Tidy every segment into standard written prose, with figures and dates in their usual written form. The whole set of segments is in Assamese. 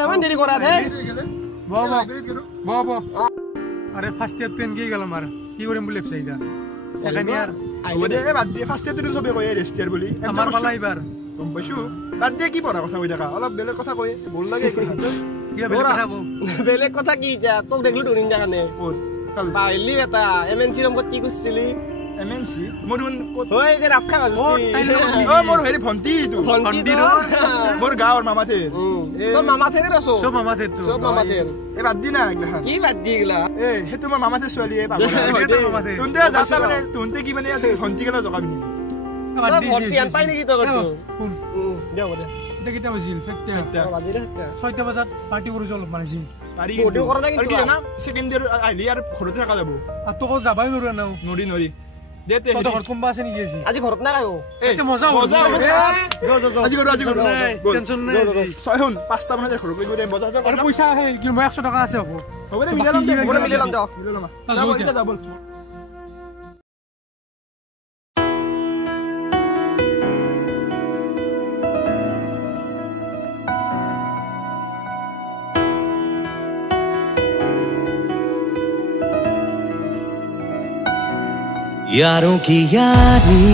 লেমান দেরি করা দে বাবা বাবা আরে ফার্স্ট ইয়ার পেন গিয়ে গেলাম আর কি করিম বলে চাইদা সেকেন্ড ইয়ার আইলে দে বাদ দিয়ে ফার্স্ট ইয়ার তুই সবে কই রেস্ট ইয়ার বলি আমার পালা এবার গম পাইছো বাদ দিয়ে কি পড়া কথা কই দেখা অলপ বেলেগ কথা কই বল লাগে কি বেলে কথা কও বেলেগ কথা কি যা তোক দেখলু ডরিন জাগানে পাইলি এটা এমএনসি রমত কি করছিলি এমএনসি মরুন ওই যে রাখা বাজছি ও মোর হেৰি ভন্টি তু ভন্টি মোৰ গাঁৱৰ মামাতে তোর মামাতে আছো সব মামাতে তো সব মামাতে এ বাদ দি না এগলা কি বাদ দি গলা এ হে তোমাৰ মামাতে ছোৱালী এ বাবা মামাতে তুনতে যাতা মানে তুনতে কি মানে ভন্টি গলা জকাবি নি ভন্টি আন পাই নেকি তো দেও দে কিটা বাজিল 6টা বজাত পার্টি কৰি চল মানে জিম পাৰি আৰু কি জানা সেকেন্ড ইয়াৰ আইলি আৰু ঘৰতে থাকা যাব আৰ তো কো যাবাই নৰু না নৰি দেতে তো ঘৰত কোনবা আছে নেকি আজি আজি ঘৰত না কায়ো এতে মজা হ'ব আজি কৰো টেনশন নাই ছয় হুন 5টা মানে ঘৰত গৈ দে বজাৰ আর পয়সা আছে কি 100 টাকা আছে হ'ব হ'ব দে মিলাম দে মিলাম দাও যাব यारों की यारी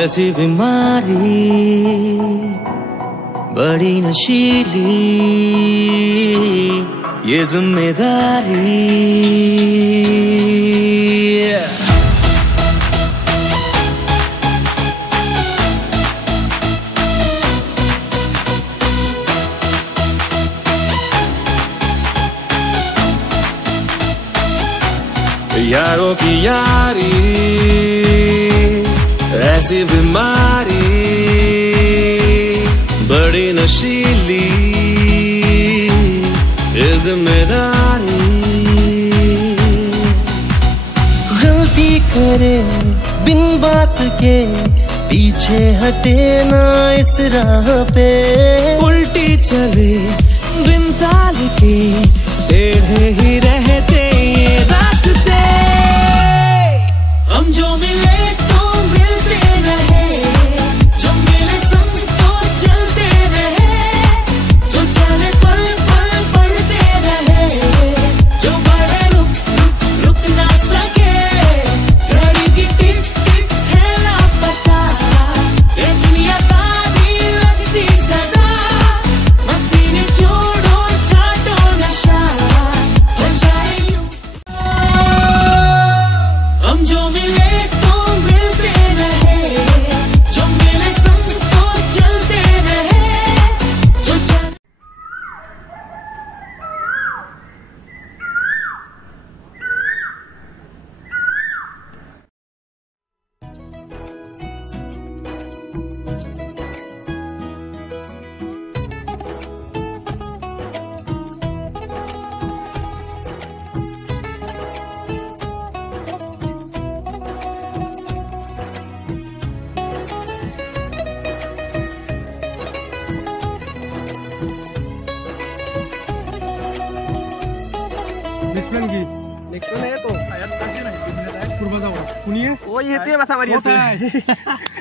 ऐसी बीमारी बड़ी नशीली ये जिम्मेदारी यारों की यारी ऐसी बीमारी बड़ी नशीली ये जिम्मेदारी गलती करे बिन बात के पीछे हटे ना इस राह पे उल्टी चले बिन ताल के टेढ़े ही रहते ये रास्ते हम जो मिले तो मिलते रहे जो मिले संग तो चलते रहे जो चले पल पल पढ़ते रहे जो बड़े रुक ना सके घड़ी की टिक टिक है लापता ये दुनिया तारी लगती सजा मस्ती ने छोड़ो छाटो नशा हो जाए यूं हम जो मिले तो मिलते रहे जो मिले संग तो चलते रहे जो चल নেক্সট প্ল্যান কি নেক্সট ওনে তো ফুরবা যাব শুনিয়ে ওই হেতুয়ে মাথা মারি আছে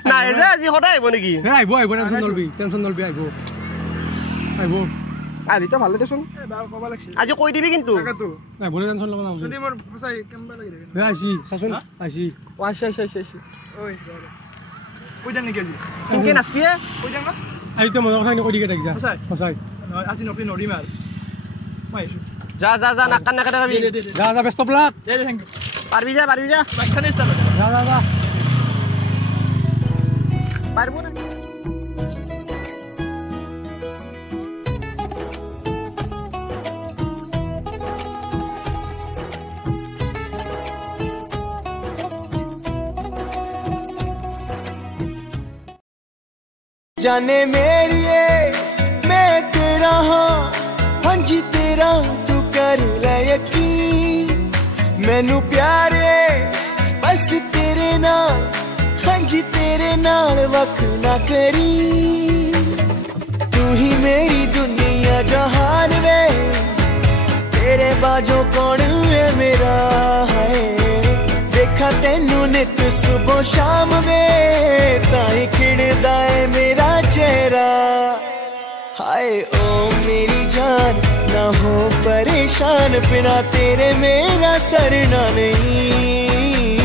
না এই যে আজি হঠাই আইব নেকি আইব টেনশন নলবি আইব আজি তো ভালো দেছুন এ বা কবা লাগছে আজি কই দিবি কিন্তু টাকাটো আইব টেনশন লব না যদি মোর পছাই কেমবা লাগি থাকে আইছি চাচোন আইছি আইছি ওই কই যান নেকি আজি তুমি নাচবিয়ে কই যান না আই তো মজা কথা কৈ দিকে দেখ যা সঁচাই সঁচাই আজি নপি নৰি মাৰ মই আইছো যা নাকান নাকান পাবি যা ব্যস্ত প্লাক দে থ্যাংক ইউ পারবি যা বাচ্চানে স্টার্ট যা পারবো না जाने मेरिए मैं तेरा हाँ जी तेरा तू कर ले यकीन मैनू प्यारे बस तेरे नाल हाँ जी तेरे नाल वख ना करी तू ही मेरी दुनिया जहान वे तेरे बाजों कौन है मेरा है देखा तेनू नित सुबह शाम वे ताई खिड़दा है मेरा चेहरा हाय ओ मेरी जान ना हो परेशान बिना तेरे मेरा सरना नहीं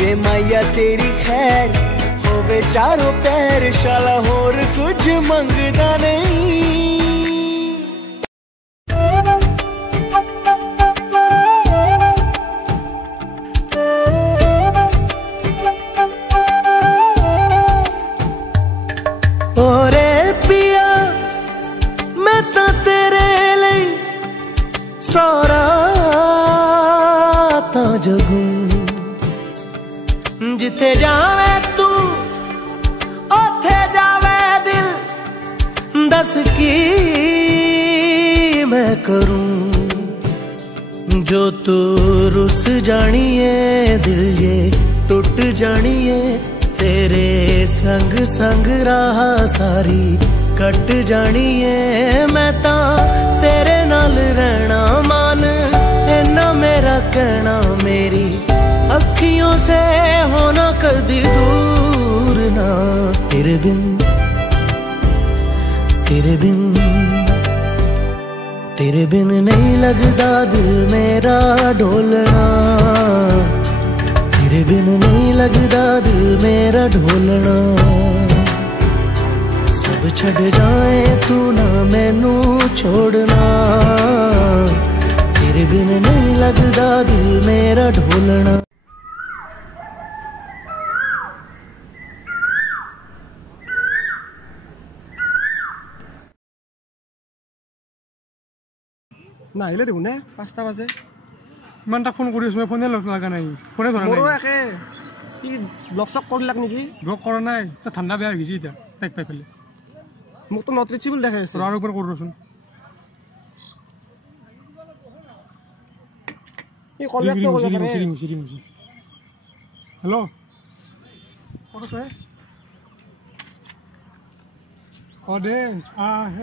वे माया तेरी खैर होवे चारों पैर शाला होर कुछ मंगदा नहीं ओरे पिया मैं तो तेरे लिए सारा ता जगूं जिथे जावे तू ओथे जावे दिल दस की मैं करूं जो तू रुस जानिए दिल ये टूट जानिए तेरे संग संग राह सारी कट जानिए मैं ता तेरे नाल रहना मान इन्ना मेरा कहना मेरी अखियों से होना कदी दूर ना तेरे बिन नहीं लगदा दिल मेरा ढोलना तेरे बिन नहीं लगदा दिल मेरा ढोलना सब छड़ जाए तू ना मैनू छोड़ना तेरे बिन नहीं लगदा दिल मेरा ढोलना নাহিলে দেখোন 5টা বাজে ইমান তাক ফোন কৰি আছো মই ফোনে লগা নাই ফোনে ধৰা নাই মোৰো একে কি ব্লক চক কৰিলাক নেকি ব্লক কৰা নাই তা ঠাণ্ডা বেয়া হৈ গৈছে এতিয়া তাইক পাই পেলে মোক তো নট ৰিচেবল দেখাই আছে আৰু একবাৰ কৰোচোন এই কল বেক তো কৰিব পাৰে হেল্ল' ক'ত আছে দে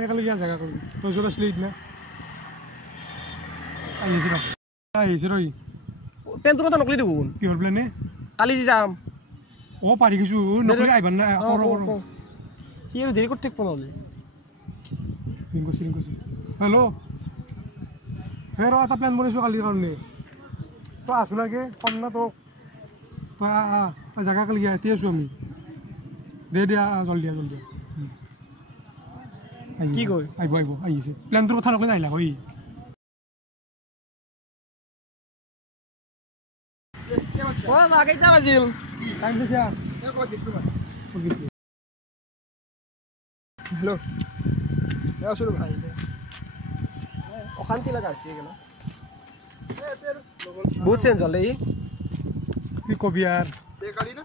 একেলগে জেগা কৰিম তই য'ত আছিলি সিদিনা আহিছে ৰ পেনটো কথা নকলি দেখোন কিহৰ প্লেনে কালি যে যাম পাৰি গৈছো নকলি আহিবান নাই কি আৰু দেৰি কৰি থাকিব নহ'লে হেল্ল' ৰ এটা প্লেন বনাইছোঁ কালিৰ কাৰণে তই আছো লাগে কম না তোক তই জেগা কালি আহি আছোঁ আমি দে জলদি কি কয় আহিব আহিছে প্লেনটোৰ কথা নকলে নাহিলা হয় কেইটা বাজিল টাইম দিছে হেল্ল' আছো ভাই অশান্তি লগা হৈছে এইগিলা বহুত চেঞ্জ হ'লে কি কবি আর কালি না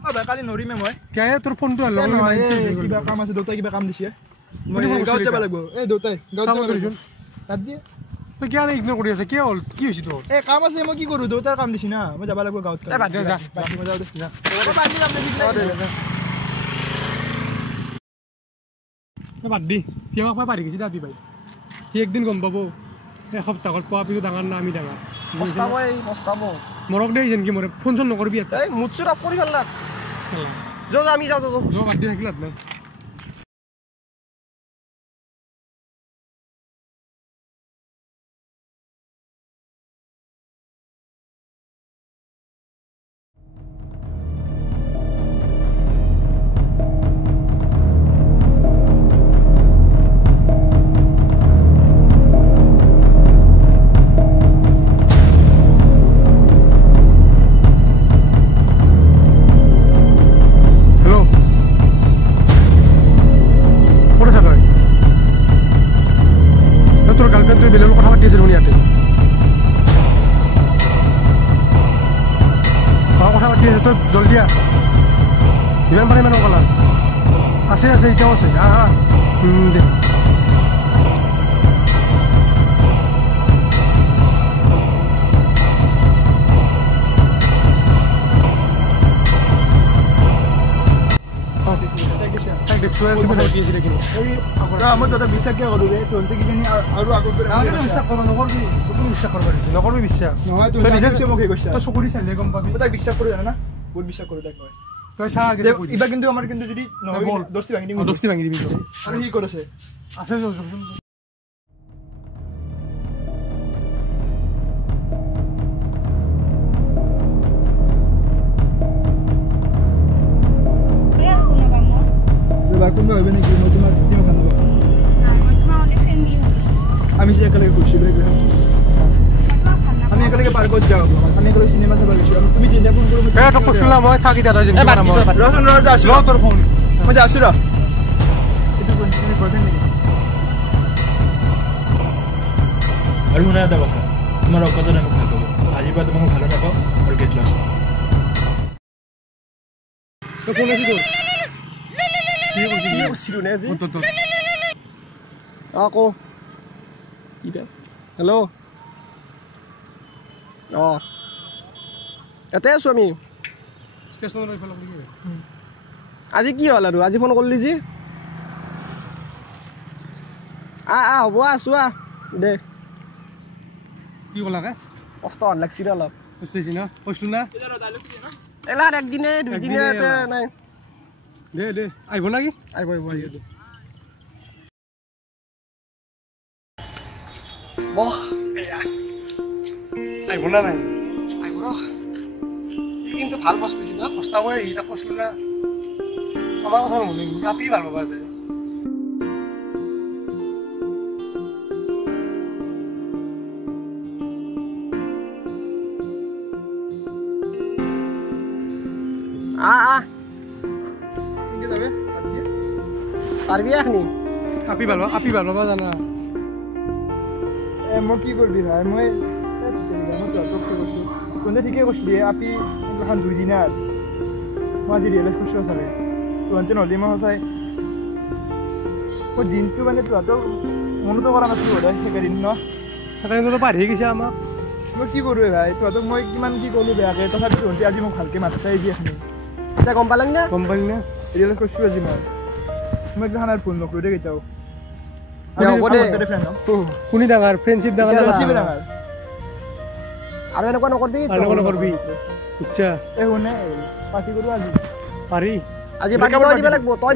ভাই কালি নৰিমে মই কে তোৰ ফোনটো আলো কিবা কাম আছে দেউতাই কিবা কাম দিছে মই গাঁৱত যাব লাগিব এই দেউতাই গাঁৱত যাব লাগিব ৰাত দিয়ে তই কিয় ইগনোৰ কৰি আছে কি হ'ল কি হৈছে তোৰ এই কাম আছে মই কি কৰোঁ দেউতাৰ কাম দিছি না মই যাব লাগিব গাঁৱত বাদ দে যা বাদ দি সি আমাক পাই পাৰি গৈছে দাবি ভাই সি একদিন গম পাব এসপ্তাহত পোৱা পিছত ডাঙৰ না আমি ডাঙৰ মৰক দেই যেনকি মৰে ফোন চোন নকৰবি মুড চুট আপ কৰি পেলাক যা আমি যাওঁ বাদ দি থাকিলে নাই জলদি যিমান পাৰে ইমান কলা আছে এতিয়াও আছে দে মই দাদা বিশ্বাস কিয় কৰোঁ ৰে তহঁতে কিজানি আৰু আগত নকৰবি বিশ্বাস নহয় তই মোক সেই কৈছা তই চকুৰি চালে গম পাবি তাক বিশ্বাস কৰোঁ জানা না বহুত বিশ্বাস কৰোঁ তাক মই তই চা আগে কৈ ইবা কিন্তু আমাৰ কিন্তু যদি নহয় বল। দস্তি ভাঙি দিম দস্তি ভাঙি দিবি আৰু কি কৰিছে আছে ৰবা কোনবা হবে নেকি মই তোমাৰ টিম খানাব আমি যে একেলগে গৈছিলো আমি একেলগে পাৰ্কত যাওঁ আমি একেলগে চিনেমা চাব গৈছো তুমি তিনিটা ফোন কৰি এ তো কৈছিলা মই থাকি দাদা যেন ৰচোন ৰজ আছো ল তোৰ ফোন মই যা আছো ৰ এইটো কোন তুমি বয়ফ্ৰেণ্ড নেকি আৰু শুনা এটা কথা তোমাৰ অকলে মোক ভাল পাব আজিৰ পৰা তোমাক ভালো নাপাওঁ আৰু গেট লছ তো ফোন আছে তোৰ কি চিৰু নে আজি তোৰ আকৌ কি দে হেল্ল' ইয়াতে আছোঁ আমি ষ্টেচনৰ এইফালে কি আজি কি হ'ল আৰু আজি ফোন কৰিলি যি হ'ব আছোঁ দে কি ক'লাকে কষ্ট হান লাগছি দে অলপ বুজিছি না কৈছিলো না এলাৰ একদিনে দুইদিনে নাই দে আহিব না কি আহিব বহ আহিব না নাই আহিব ৰ কিন্তু ভাল বস্তু দিছি না বস্তা মই এটা কৈছিলো না আমাৰ কথা নুশুনি আপি ভাল পাবা আছে পাৰবি এখনি আপি ভাল পাবা জানা মই কি কৰিবি ভাই মই কোনে ঠিকে কৈছিলি আপি এখন দুইদিনাৰ মই আজি ৰিয়েলাইজ কৰিছোঁ চাগে তোহঁতে নহ'লে মই সঁচাই মই দিনটো মানে তোহঁতক মনতো কৰা নাছিলোঁ সদায় সেইকেইদিন ন সেইকাৰণে পাৰ হৈ গৈছে আমাক মই কি কৰোঁ ভাই তোহঁতক মই কিমান কি ক'লোঁ বেয়াকৈ তথাপি তহঁতে আজি মোক ভালকৈ মাতিছাই দি এখনি এতিয়া গম পালেন নে গম পালি না ৰিয়েলাইজ কৰিছোঁ আজি মই একদম খানাৰ ভুল নকৰোঁ দেই কেতিয়াও হ'ব দে। শুনি ডাঙৰ ফ্ৰেণ্ডশ্বিপ ডাঙৰ আৰু এনেকুৱা নকৰবি আৰু নকৰবি আচ্ছা এই শুনে পাৰ্টি কৰোঁ আজি পাৰি আজি বাকী তই দিব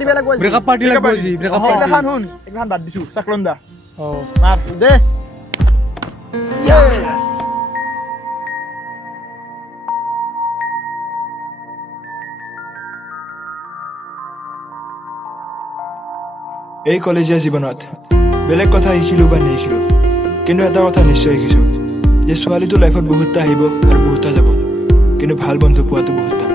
লাগিব আজি ব্ৰেকআপ পাৰ্টি লাগব আজি ব্ৰেকআপ পাৰ্টি এইগিলাখান শুন এইগিলাখান বাদ দিছোঁ চাকলন দা অ মাৰ দে এই কলেজীয়া জীৱনত বেলেগ কথা শিকিলোঁ বা নিশিকিলোঁ কিন্তু এটা কথা নিশ্চয় শিকিছোঁ যে ছোৱালীটো লাইফত বহুতটা আহিব আৰু বহুতটা যাব কিন্তু ভাল বন্ধু পোৱাটো বহুত টান